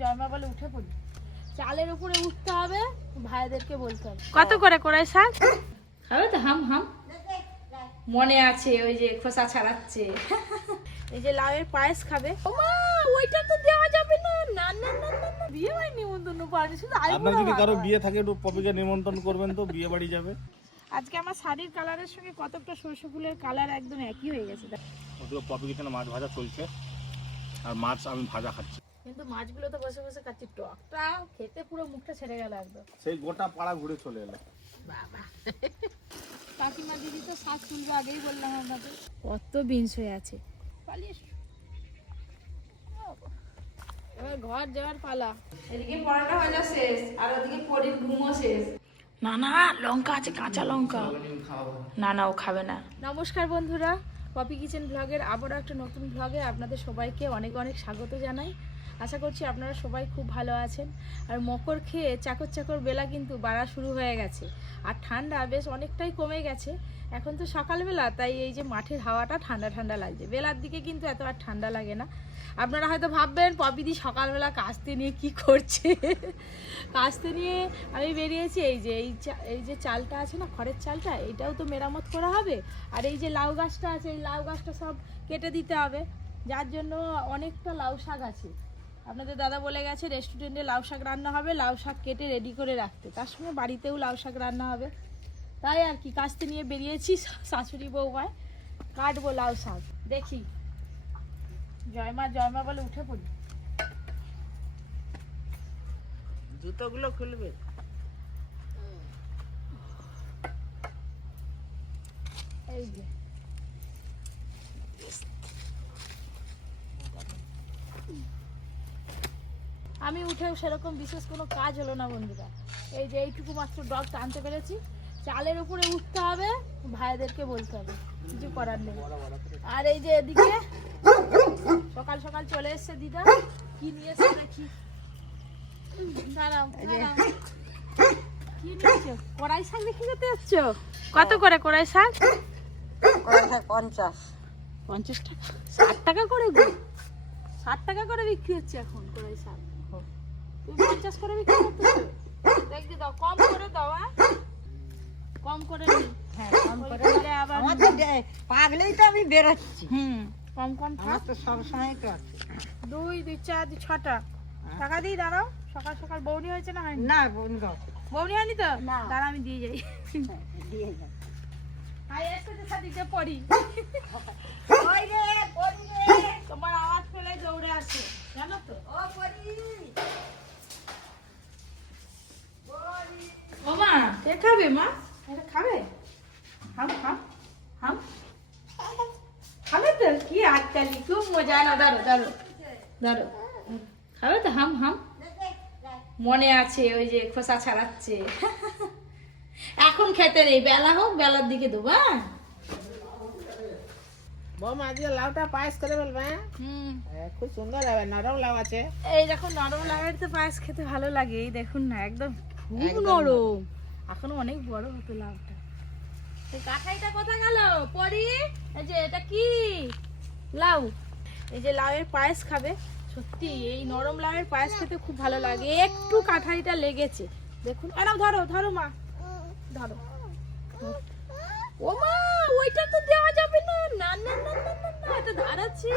জয়মা বলে উঠে পড়ি। চালের উপরে উঠতে হবে, ভাইদেরকে বলতে হবে। কত করে কড়াই শাক খাবে তো? হাম হাম মনে আছে, ওই যে খোসা ছাড়াচ্ছে। এই যে লাউয়ের পায়েস খাবে। ওমা ওইটা তো দেওয়া যাবে না, না না না না, বিয়ে বাড়ি নিমন্ত্রণ পার্টি শুধু আইবুড়ো। আপনার যদি কারো বিয়ে থাকে একটু পপিকে নিমন্ত্রণ করবেন তো, বিয়ে বাড়ি যাবে। আজকে আমার শাড়ির কালারের সঙ্গে কতটা সরষে ফুলের কালার একদম একই হয়ে গেছে। ওদিকে পপি কিচেনে মাছ ভাজা চলছে, আর মাছ আমি ভাজা খাচ্ছি। কিন্তু মাছগুলো তো বসে বসে খাচ্ছি, টকটা খেতে পুরো মুখটা ছেড়ে গেল একদম। সেই গোটা পাড়া ঘুরে চলে এলো। বাবা কাকিমা দিদি তো শাক তুলবো, আগেই বললাম আপনাদের। কত বিনস হয়ে আছে, পালিয়ে এসো। এবার ঘর যাওয়ার পালা। এদিকে পরোটা ভাজা শেষ, আর ওদিকে পরির ঘুমও শেষ। না না লঙ্কা আছে, কাঁচা লঙ্কা। না না ও খাবে না। নমস্কার বন্ধুরা, পপি কিচেন ব্লগের আবারও একটা নতুন ব্লগে আপনাদের সবাইকে অনেক অনেক স্বাগত জানাই। আশা করছি আপনারা সবাই খুব ভালো আছেন। আর মকর খেয়ে চাকর চাকর বেলা কিন্তু বাড়া শুরু হয়ে গেছে, আর ঠান্ডা বেশ অনেকটাই কমে গেছে। এখন তো সকালবেলা, তাই এই যে মাঠের হাওয়াটা ঠান্ডা ঠান্ডা লাগছে। বেলার দিকে কিন্তু এত আর ঠান্ডা লাগে না। আপনারা হয়তো ভাববেন পপিদি সকালবেলা কাস্তে নিয়ে কি করছে। কাস্তে নিয়ে আমি বেরিয়েছি। এই যে চালটা আছে না, খড়ের চালটা, এটাও তো মেরামত করা হবে। আর এই যে লাউ গাছটা আছে, এই লাউ গাছটা সব কেটে দিতে হবে, যার জন্য অনেকটা লাউ শাক আছে। আপনাদের দাদা বলে গেছে রেস্টুরেন্টে লাউ শাক রান্না হবে, লাউ শাক কেটে রেডি করে রাখতে, তার সঙ্গে বাড়িতেও লাউ শাক রান্না হবে। তাই আর কি কাস্তে নিয়ে বেরিয়েছি, শাশুড়ি বউ হয়, কাটবো লাউ শাক। দেখি জয়মা বলে উঠে পড়ি। জুতোগুলো খুলবে। এই যে আমি উঠেও সেরকম বিশেষ কোনো কাজ হলো না বন্ধুরা। এই যে এইটুকু মাত্র ডগ টানতে পেরেছি। চালের উপরে উঠতে হবে, ভাইদেরকে বলতে হবে, কিছু করার নেই। আর এই যে এদিকে সকাল সকাল চলে এসছে দিদা, কি নিয়ে এসে দেখি। দাঁড়াও দাঁড়াও, কি নিয়েছো? কড়াই শাক বিক্রি করতে যাচ্ছ? কত করে কড়াই শাক? 50 50 টাকা, 60 টাকা করে গো। 60 টাকা করে বিক্রি হচ্ছে এখন কড়াই শাক। তুমি 50 করে বিক্রি করতেছো? দেখি দাও, কম করে দাও। কম করে নি। হ্যাঁ, কম করে দিলে আবার আমার তো পাগলেই তো আমি বেরোচ্ছি। কম কম আমার তো সব সময় তো আছে। 2 2 4 6টা টাকা দিই। দাঁড়াও, সকাল সকাল বৌনি হয়েছে না হয়নি? না বন্ধু, বৌনি হয়নি তো? না। দাঁড়া আমি দিয়ে যাই। দিয়ে যাও। হাই এসে সাদিকে পড়ি। ওই রে পড়ি রে, তোমার আওয়াজ পেলে দৌড়ে আসে, জানো তো? ও পড়ি ও মা, কে খাবে মা? এটা খাবে? হাম হাম হাম খাবে তো? কি আজকালি খুব মজা না। ধরো ধরো ধরো, খাবে তো? হাম হাম মনে আছে, ওই যে খোসা ছাড়াচ্ছে। এখন খেতে নেই, বেলা হোক, বেলার দিকে দেবো। হ্যাঁ বৌমা আজকে লাউটা পায়েস করে বলবে। খুব সুন্দর হবে, নরম লাউ আছে। এই দেখুন নরম লাউয়ের তো পায়েস খেতে ভালো লাগে। এই দেখুন না, একদম খুব নরম। এখনো অনেক বড় হতো লাউটা। এই কাঁঠাইটা কোথায় গেল পরি? এই যে এটা কি লাউ? এই যে লাউয়ের পায়েস খাবে। সত্যি এই নরম লাউয়ের পায়েস খেতে খুব ভালো লাগে। একটু কাঁঠাইটা লেগেছে, দেখুন। নাও ধরো ধরো মা, ধরো। ও মা, ওইটা তো দেওয়া যাবে না, না না না না না না, এটা ধারাচ্ছি।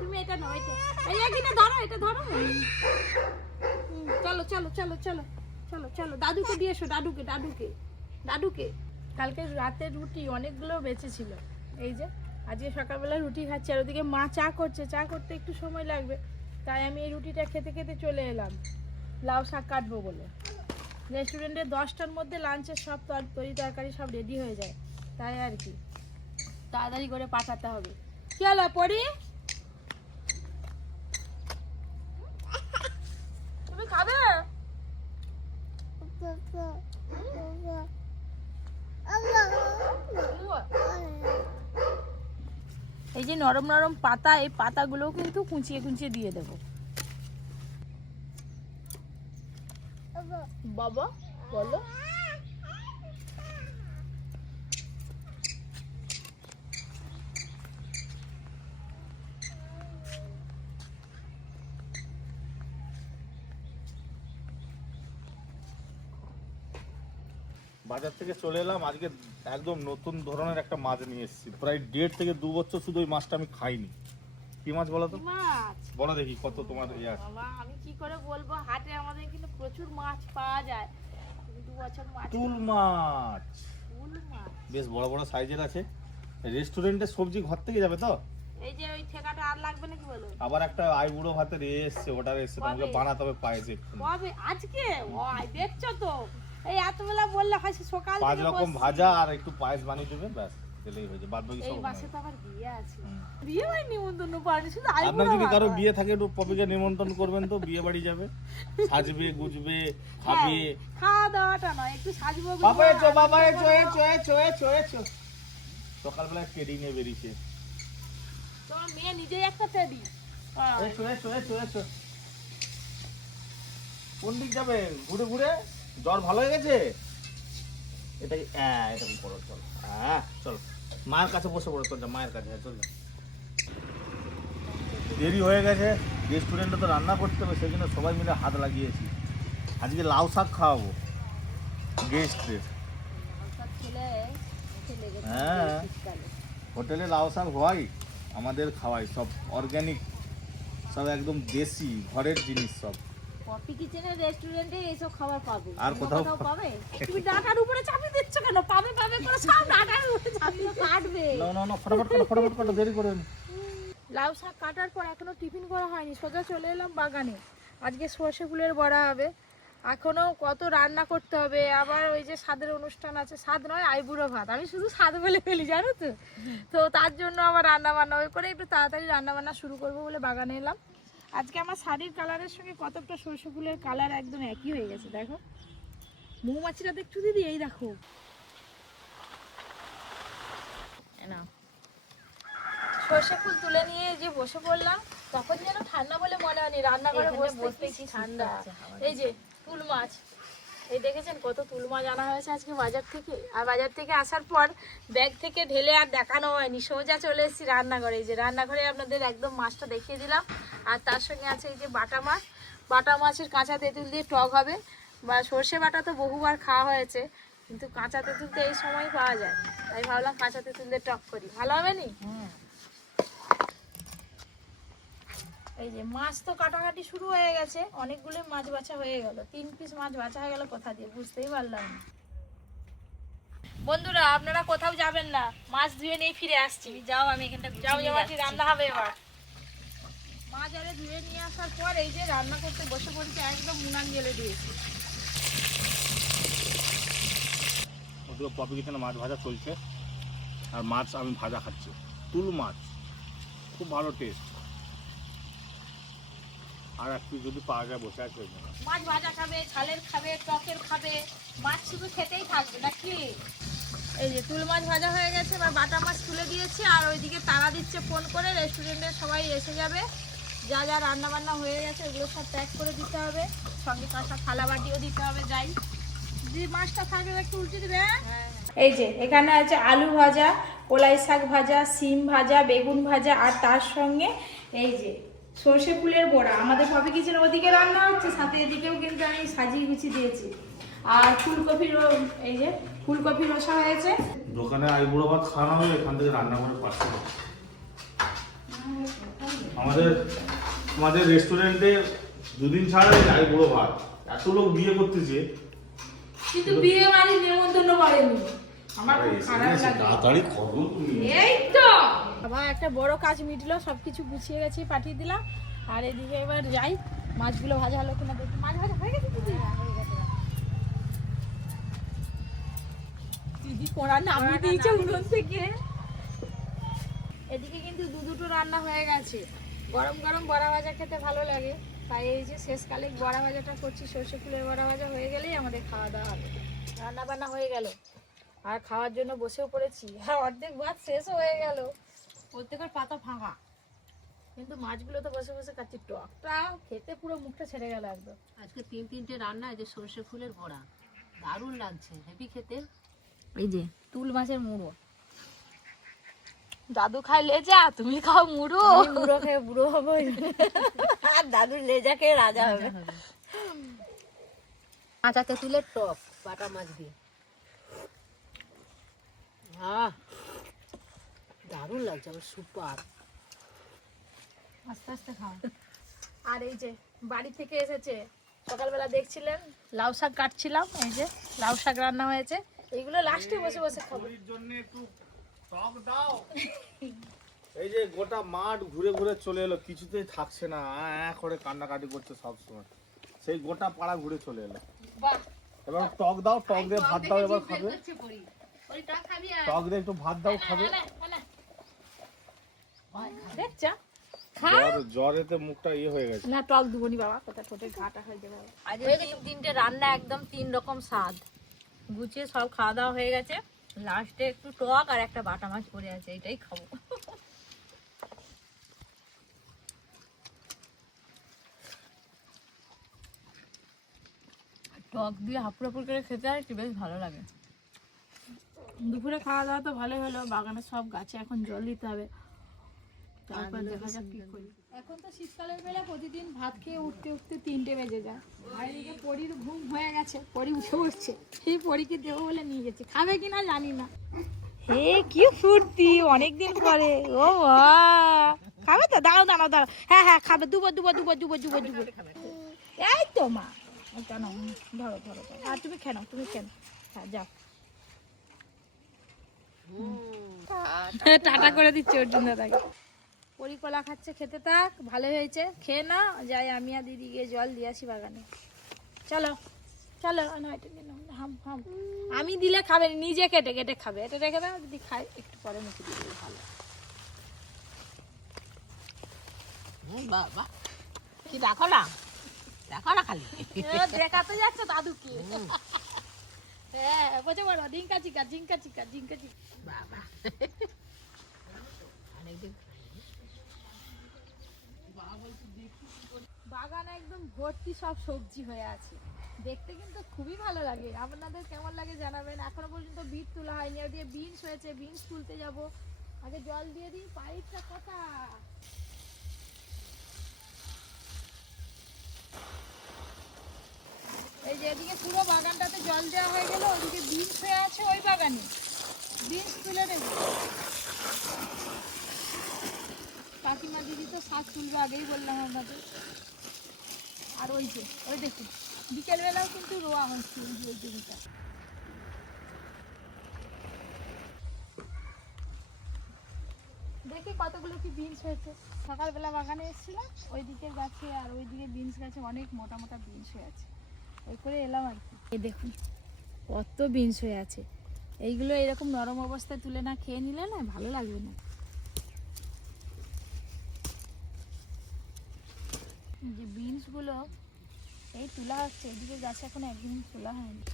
তুমি এটা নাও, এটা এই কিনা ধরো, এটা ধরো। চলো চলো চলো চলো চলো চলো, দাদুকে দিয়ে এসো, দাদুকে দাদুকে দাদুকে। কালকে রাতে রুটি অনেকগুলো বেঁচেছিল। এই যে আজকে সকালবেলা রুটি খাচ্ছি, আর ওদিকে মা চা করছে। চা করতে একটু সময় লাগবে, তাই আমি এই রুটিটা খেতে খেতে চলে এলাম লাউ শাক কাটবো বলে। রেস্টুরেন্টে 10টার মধ্যে লাঞ্চের সব তরি তরকারি সব রেডি হয়ে যায়, তাই আর কি তাড়াতাড়ি করে পাঠাতে হবে। কি হলো পরি, তুমি খাবে? এই যে নরম নরম পাতা, এই পাতাগুলোও কিন্তু কুচিয়ে কুচিয়ে দিয়ে দেবো। বাবা বলো। বাজার থেকে চলে এলাম আজকে একদম নতুন ধরনের একটা মাছ নিয়ে এসেছি। প্রায় 1.5 থেকে 2 বছর শুধু ওই মাছটা আমি খাইনি। কি মাছ বলো তো? মাছ বলো দেখি কত তোমার ইয়ে আছে। বাবা আমি কি করে বলবো, হাটে আমাদের কিন্তু প্রচুর মাছ পাওয়া যায়। 2 বছর মাছ। তুল মাছ, তুল মাছ বেশ বড় বড় সাইজের আছে। রেস্টুরেন্টের সবজি ঘর থেকে যাবে তো? এই যে ওই ঠেকাটা আর লাগবে নাকি বলো? আবার একটা আইবুড়ো ভাতের এসছে, ওটার এসছে, তোমাকে বানাতে হবে পায়েস একটু। কবে? আজকে? ওই দেখছো তো, এই এতবেলা বললে হয় সকাল 5 থেকে রকম বসছি। ভাজা আর একটু পায়েস বানিয়ে দেবে, ব্যাস দিলেই হয়ে যাবে। বাদ বাকি এই সব মাসে তো আবার বিয়ে আছে। বিয়ে হয় নিমন্ত্রণ পাওনি, শুধু আপনার আইবুড়ো যদি ভাত কারো হয়। বিয়ে থাকে একটু পপিকে নিমন্ত্রণ করবেন তো, বিয়ে বাড়ি যাবে, সাজবে গুজবে খাবে। হ্যাঁ, খাওয়া দাওয়াটা নয়, একটু সাজবো গুজবো, বাবা এসো, বাবা আনন্দ এসো, করবো। এসো, এসো, এসো, এসো। সকালবেলা কেডি নিয়ে বেরিয়েছে। তোমার মেয়ে নিজেই একটা টেডি। এসো, এসো, এসো, এসো। কোন দিক যাবেন? ঘুরে ঘুরে জ্বর ভালো হয়ে গেছে? এটা এটা করো, চলো। চলো মায়ের কাছে বসে পড়ো, চল যা মায়ের কাছে, চল যা। দেরি হয়ে গেছে, রেস্টুরেন্টে তো রান্না করতে হবে, সেই জন্য সবাই মিলে হাত লাগিয়েছি। আজকে লাউ শাক খাওয়াবো গেস্টদের। হ্যাঁ, হোটেলে লাউ শাক হয়, আমাদের খাওয়াই সব অর্গানিক, সব একদম দেশি ঘরের জিনিস সব। পপি কিচেনের রেস্টুরেন্টে এইসব খাবার পাবে, আর কোথাও পাবে? তুমি ডাটার উপরে চাপিয়ে দিচ্ছ কেন? পাবে পাবে করে সব ডাটার উপরে চাপিয়ে কাটবে। না না, ফটাফট করো, দেরি করেন। লাউ শাক কাটার পর এখনো টিফিন করা হয়নি, সোজা চলে এলাম বাগানে। আজকে সর্ষে ফুলের বড়া হবে, এখনো কত রান্না করতে হবে। আবার ওই যে স্বাদের অনুষ্ঠান আছে, স্বাদ নয় আইবুড়ো ভাত, আমি শুধু স্বাদ বলে ফেলি জানো তো। তো তার জন্য আবার রান্না বান্না করে একটু তাড়াতাড়ি রান্না বান্না শুরু করবো বলে বাগানে এলাম। আজকে আমার শাড়ির কালারের সঙ্গে কতটা সর্ষে ফুলের কালার একদম একই হয়ে গেছে। দেখো মৌমাছিরা দেখছো দিদি, এই দেখো না, সর্ষে ফুল তুলে নিয়ে যে বসে পড়লাম, তখন যেন ঠান্ডা বলে মনে হয়নি, রান্নাঘরে বসতে কি ঠান্ডা। এই যে তুল মাছ, এই দেখেছেন কত তুল মাছ আনা হয়েছে আজকে বাজার থেকে। আর বাজার থেকে আসার পর ব্যাগ থেকে ঢেলে আর দেখানো হয়নি, সোজা চলে এসেছি রান্নাঘরে। এই যে রান্নাঘরে আপনাদের একদম মাছটা দেখিয়ে দিলাম। আর তার সঙ্গে আছে এই যে বাটা মাছ, বাটা মাছের কাঁচা তেঁতুল দিয়ে টক হবে। বা সর্ষে বাটা তো বহুবার খাওয়া হয়েছে, কিন্তু কাঁচা তেঁতুল তো এই সময় পাওয়া যায়, তাই ভাবলাম কাঁচা তেঁতুল দিয়ে টক করি, ভালো হবে নি? এই যে মাছ তো কাটাকাটি শুরু হয়ে গেছে, অনেকগুলো মাছ বাছা হয়ে গেল, 3 পিস মাছ বাছা হয়ে গেল, কোথা দিয়ে বুঝতেই পারলাম না। বন্ধুরা আপনারা কোথাও যাবেন না, মাছ ধুয়ে নিয়ে ফিরে আসছি। যাও, আমি এখানটা যাও, মাটি রান্না হবে এবার। মাছ আরে ধুয়ে নিয়ে আসার পর এই যে রান্না করতে বসে পড়েছি, একদম উনান জ্বেলে দিয়েছি। ওদিকে পপি কিচেনে মাছ ভাজা চলছে, আর মাছ আমি ভাজা খাচ্ছি। তুল মাছ খুব ভালো টেস্ট। আর একটু যদি পাওয়া যায় বসে আছে। মাছ ভাজা খাবে, ঝালের খাবে, টকের খাবে, মাছ শুধু খেতেই থাকবে নাকি। এই যে তুল মাছ ভাজা হয়ে গেছে, এবার বাটা মাছ তুলে দিয়েছি। আর ওইদিকে তারা দিচ্ছে ফোন করে, রেস্টুরেন্টে সবাই এসে যাবে, যা যা রান্না বান্না হয়ে গেছে ওগুলো সব প্যাক করে দিতে হবে, সঙ্গে কাঁচা থালা বাটিও দিতে হবে। যাই যে মাছটা থাকবে একটু উল্টে দিবে। এই যে এখানে আছে আলু ভাজা, কলাই শাক ভাজা, সিম ভাজা, বেগুন ভাজা, আর তার সঙ্গে এই যে সর্ষে ফুলের বড়া। আমাদের পপি কিচেন ওদিকে রান্না হচ্ছে, সাথে এদিকেও কিন্তু আমি সাজিয়ে গুছিয়ে দিয়েছি। আর ফুলকপির এই যে ফুলকপি রসা হয়েছে। দোকানে আইবুড়ো ভাত খাওয়ানো হবে, এখান থেকে রান্না করে পাঠাতে হবে। আমাদের রেস্টুরেন্টে 2 দিন ছাড়া আইবুড়ো ভাত। এত লোক বিয়ে করতেছে, কিন্তু বিয়ে বাড়ি নেমন্তন্ন করেনি, আমার খুব খারাপ লাগে। তাড়াতাড়ি খবর তুমি। এই তো আবার একটা বড় কাজ মিটলো, সবকিছু গুছিয়ে গেছি, পাঠিয়ে দিলাম। আর এদিকে এবার যাই, মাছগুলো ভাজা হলো কিনা দেখি। মাছ ভাজা হয়ে গেছে দিদি? দিদি কড়া নামিয়ে দিয়েছে উনুন থেকে। এদিকে কিন্তু দুটো রান্না হয়ে গেছে। গরম গরম বড়া ভাজা খেতে ভালো লাগে, তাই এই যে শেষকালে বড়া ভাজাটা করছি। সর্ষে ফুলের বড়া ভাজা হয়ে গেলেই আমাদের খাওয়া দাওয়া হবে। রান্না বান্না হয়ে গেল, আর খাওয়ার জন্য বসেও পড়েছি। আর অর্ধেক ভাত শেষও হয়ে গেল, প্রত্যেকের পাতা ফাঁকা। কিন্তু মাছগুলো তো বসে বসে খাচ্ছি, টকটা খেতে পুরো মুখটা ছেড়ে গেল একদম। আজকে 3-3টে রান্না, এই যে সর্ষে ফুলের বড়া দারুণ লাগছে, হেভি খেতে। এই যে তুল মাছের মুড়ো, দাদু খায় লেজা, তুমি খাও মুড়ো। মুড়ো খেয়ে বুড়ো হবো, আর দাদুর লেজা খেয়ে রাজা হবে। কাঁচা তেঁতুলের টক বাটা মাছ দিয়ে। দারুণ লাগছে আমার, সুপার। আস্তে আস্তে খাও। আর এই যে বাড়ি থেকে এসেছে, সকালবেলা দেখছিলেন লাউ শাক কাটছিলাম, এই যে লাউ শাক রান্না হয়েছে, এইগুলো লাস্টে বসে বসে খাবো। পুরীর জন্য একটু টক দাও। এই যে গোটা মাঠ ঘুরে ঘুরে চলে এলো, কিছুতেই থাকছে না, করে কান্নাকাটি করছে সব সময়, সেই গোটা পাড়া ঘুরে চলে এলো। বাহ, এবার টক দাও, টক দিয়ে ভাত দাও, এবার খাবে। টক দিয়ে একটু ভাত দাও, খাবে। দেখছা জ্বরেতে মুখটা ইয়ে হয়ে গেছে। না টক দুবনি বাবা, কোথা ছোট ঘাটা হয়ে যাবে। আজ 3 রান্না, একদম 3 রকম স্বাদ, গুছিয়ে সব খাওয়া দাওয়া হয়ে গেছে। লাস্টে একটু টক আর একটা বাটা মাছ পড়ে আছে, এটাই খাবো। টক দিয়ে হাপুর হাপুর করে খেতে আর একটু বেশ ভালো লাগে। দুপুরে খাওয়া দাওয়া তো ভালোই হলো, বাগানে সব গাছে এখন জল দিতে হবে, তারপর দেখা যাক কি করি। এখন তো শীতকালের বেলা প্রতিদিন ভাত খেয়ে উঠতে উঠতে 3টে বেজে যায়, আর এদিকে পরির ঘুম হয়ে গেছে, পরি উঠে বসছে, সেই পরীকে দেবো বলে নিয়ে গেছে, খাবে কিনা জানি না। হে কি ফুর্তি, অনেকদিন পরে। ও খাবে তো, দাঁড়াও দাঁড়াও দাঁড়াও, হ্যাঁ হ্যাঁ খাবে, দুবো দুবো দুবো দুবো দুবো দুবো। এই তো মা, কেন ধরো ধরো ধরো, আর তুমি খেনো, তুমি খেনো, হ্যাঁ যাও। টাটা করে দিচ্ছে অর্জুন দাদাকে। পরি কলা খাচ্ছে, খেতে থাক, ভালো হয়েছে, খেয়ে না যাই, আমি আর দিদি গিয়ে জল দিয়ে আসি বাগানে। চলো চলো, হাম হাম, আমি দিলে খাবে, নিজে কেটে কেটে খাবে, এটা রেখে দাও, যদি খাই একটু পরে মুখে দিলে ভালো। বাবা কি দেখো না, দেখো না খালি দেখাতে যাচ্ছে দাদুকে। হ্যাঁ বলছে বলো, ঝিঙ্কা চিকা ঝিঙ্কা চিকা ঝিঙ্কা চিকা। বাবা অনেকদিন বাগানে একদম ভর্তি সব সবজি হয়ে আছে, দেখতে কিন্তু খুবই ভালো লাগে। আপনাদের কেমন লাগে জানাবেন। এখনো পর্যন্ত বিট তোলা হয়নি, ওদিকে বিনস হয়েছে, বিনস তুলতে যাব, আগে জল দিয়ে দিই। পাইপটা কথা, এই যে এদিকে পুরো বাগানটাতে জল দেওয়া হয়ে গেল, ওইদিকে বিনস হয়ে আছে, ওই বাগানে বিনস তুলে নেব। কাকিমা দিদি তো শাক তুলবে, আগেই বললাম আপনাদের। আর ওই যে ওই দেখুন বিকেলবেলাও কিন্তু রোয়া হচ্ছে ওই জমিটা। দেখি কতগুলো কি বিনস হয়েছে। সকালবেলা বাগানে এসেছিলাম, ওই দিকের গাছে আর ওই দিকে বিনস গাছে অনেক মোটা মোটা বিনস হয়ে আছে, ওই করে এলাম আর কি। এই দেখুন কত বিনস হয়ে আছে, এইগুলো এরকম নরম অবস্থায় তুলে না খেয়ে নিলে না ভালো লাগবে না। যে বিনসগুলো এই তোলা হচ্ছে, এদিকে গাছে এখন একদিন তোলা হয়নি।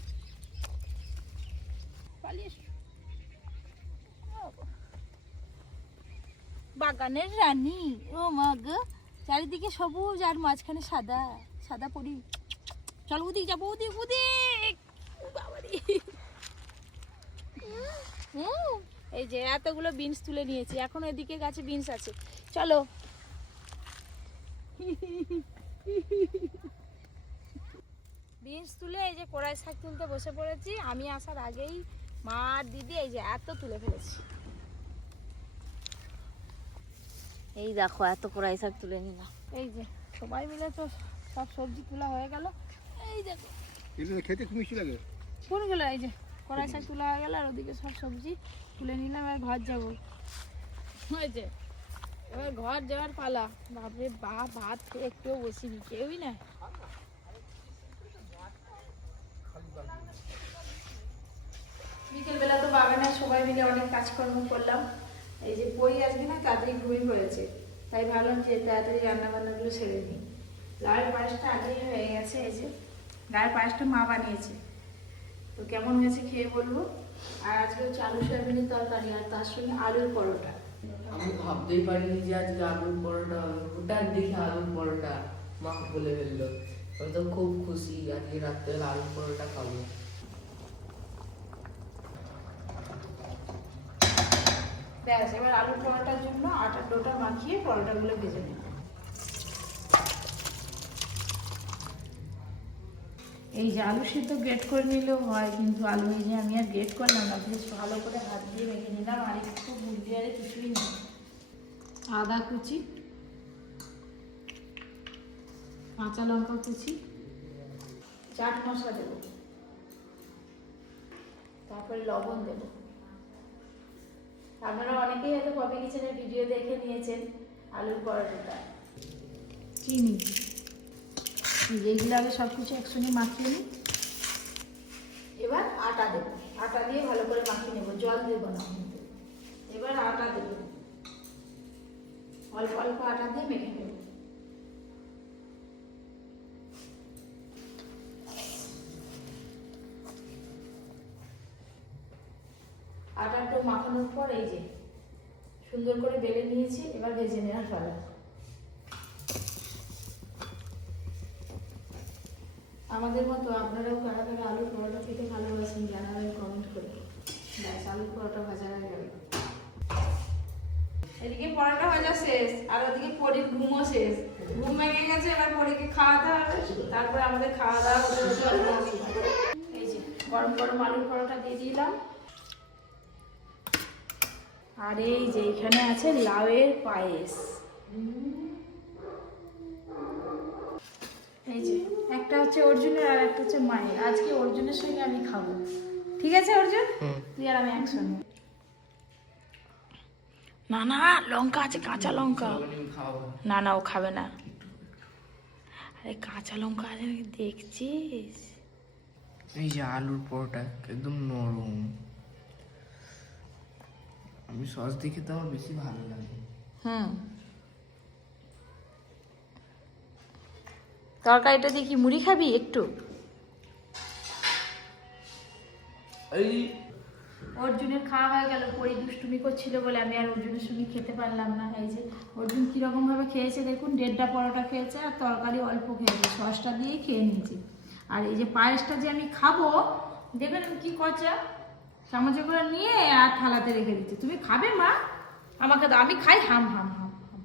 বাগানের রানী, ও মা গো, চারিদিকে সবুজ আর মাঝখানে সাদা সাদা পরি। চল ওদিক যাবো, ওদিক ওদিক। এই যে এতগুলো বিনস তুলে নিয়েছি, এখন এদিকে গাছে বিনস আছে, চলো। বিনস তুলে এই যে কড়াই শাক তুলতে বসে পড়েছি। আমি আসার আগেই মা আর দিদি এই যে এত তুলে ফেলেছি। এই দেখো এত কড়াই শাক তুলে নিলাম। এই যে সবাই মিলে তো সব সবজি তোলা হয়ে গেল। এই দেখো এটা খেতে খুব মিষ্টি লাগে। কোনগুলো, এই যে কড়াই শাক তোলা হয়ে গেল, আর ওদিকে সব সবজি তুলে নিলাম, আর ঘর যাবো। ওই যে এবার ঘর যাওয়ার পালা। বাপরে বাপ, ভাত খেয়ে একটুও বসিনি, কেউই না। বিকেলবেলা তো বাগানে সবাই মিলে অনেক কাজকর্ম করলাম। এই যে পরি আজকে না তাড়াতাড়ি ঘুমিয়ে পড়েছে, তাই ভাবলাম যে তাড়াতাড়ি রান্না বান্নাগুলো সেরে নিই। লাউয়ের পায়েসটা আগেই হয়ে গেছে, এই যে লাউয়ের পায়েসটা মা বানিয়েছে, তো কেমন হয়েছে খেয়ে বলবো। আর আজকে হচ্ছে আলু সয়াবিনের তরকারি, আর তার সঙ্গে আলুর পরোটা। আমি ভাবতেই পারিনি যে আজকে আলুর পরোটা, ওটার দেখে আলুর পরোটা মা বলে ফেললো। আমি তো খুব খুশি, আজকে রাত্রেবেলা আলুর পরোটা খাবো। ব্যাস, এবার আলুর পরোটার জন্য আটার ডোটা মাখিয়ে পরোটাগুলো ভেজে নেব। এই যে আলু সিদ্ধ গ্রেট করে নিলেও হয়, কিন্তু আলু এই যে আমি আর গ্রেট করলাম না, বেশ ভালো করে হাত দিয়ে মেখে নিলাম। আর একটু বুদ্ধি আরে কিছুই নেই। আদা কুচি, কাঁচা লঙ্কা কুচি, চাট মশলা দেবো, তারপরে লবণ দেবো। আপনারা অনেকেই হয়তো পপি কিচেনের ভিডিও দেখে নিয়েছেন আলুর পরোটাটা। চিনি, যেগুলো আগে সব কিছু একসঙ্গে মাখিয়ে নিই। এবার আটা দেবো, আটা দিয়ে ভালো করে মাখিয়ে নেবো, জল দেবো না কিন্তু। এবার আটা দেবো, অল্প অল্প আটা দিয়ে মেখে নেব। আটাটা মাখানোর পর এই যে সুন্দর করে বেলে নিয়েছি, এবার ভেজে নেওয়ার পালা। আমাদের মতো আপনারাও কারা কারা আলুর পরোটা খেতে ভালোবাসেন জানাবেন কমেন্ট করে। ব্যাস, আলুর পরোটা ভাজা হয়ে গেল। এদিকে পরোটা ভাজা শেষ, আর ওদিকে পরির ঘুমও শেষ। ঘুম ভেঙে গেছে, এবার পরিকে খাওয়াতে হবে, তারপরে আমাদের খাওয়া দাওয়া হতে হতে। এই যে গরম গরম আলুর পরোটা দিয়ে দিলাম। আর এই যে এখানে আছে লাউয়ের পায়েস। এই যে একটা হচ্ছে অর্জুনের আর একটা হচ্ছে মায়ের। আজকে অর্জুনের সঙ্গে আমি খাবো, ঠিক আছে অর্জুন? তুই আর আমি একসঙ্গে। না না, লঙ্কা আছে, কাঁচা লঙ্কা। না না, ও খাবে না। আরে কাঁচা লঙ্কা আছে নাকি দেখছিস? এই যে আলুর পরোটা একদম নরম, আমি সস দিয়ে খেতে আমার বেশি ভালো লাগে। তরকারিটা দিয়ে কি মুড়ি খাবি একটু? এই অর্জুনের খাওয়া হয়ে গেল, পরি দুষ্টুমি করছিল বলে আমি আর অর্জুনের সঙ্গে খেতে পারলাম না। এই যে অর্জুন কিরকম ভাবে খেয়েছে দেখুন, 1.5টা পরোটা খেয়েছে আর তরকারি অল্প খেয়েছে, সসটা দিয়েই খেয়ে নিয়েছি। আর এই যে পায়েসটা যে আমি খাবো, দেখবেন আমি কি করছে, চামচে করে নিয়ে আর থালাতে রেখে দিচ্ছি। তুমি খাবে মা? আমাকে দাও, আমি খাই হাম হাম হাম হাম।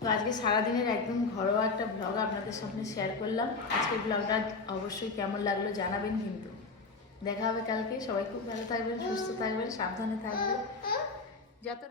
তো আজকে সারাদিনের একদম ঘরোয়া একটা ব্লগ আপনাদের সামনে শেয়ার করলাম। আজকের ব্লগটা অবশ্যই কেমন লাগলো জানাবেন কিন্তু। দেখা হবে কালকে। সবাই খুব ভালো থাকবেন, সুস্থ থাকবেন, সাবধানে থাকবেন। যত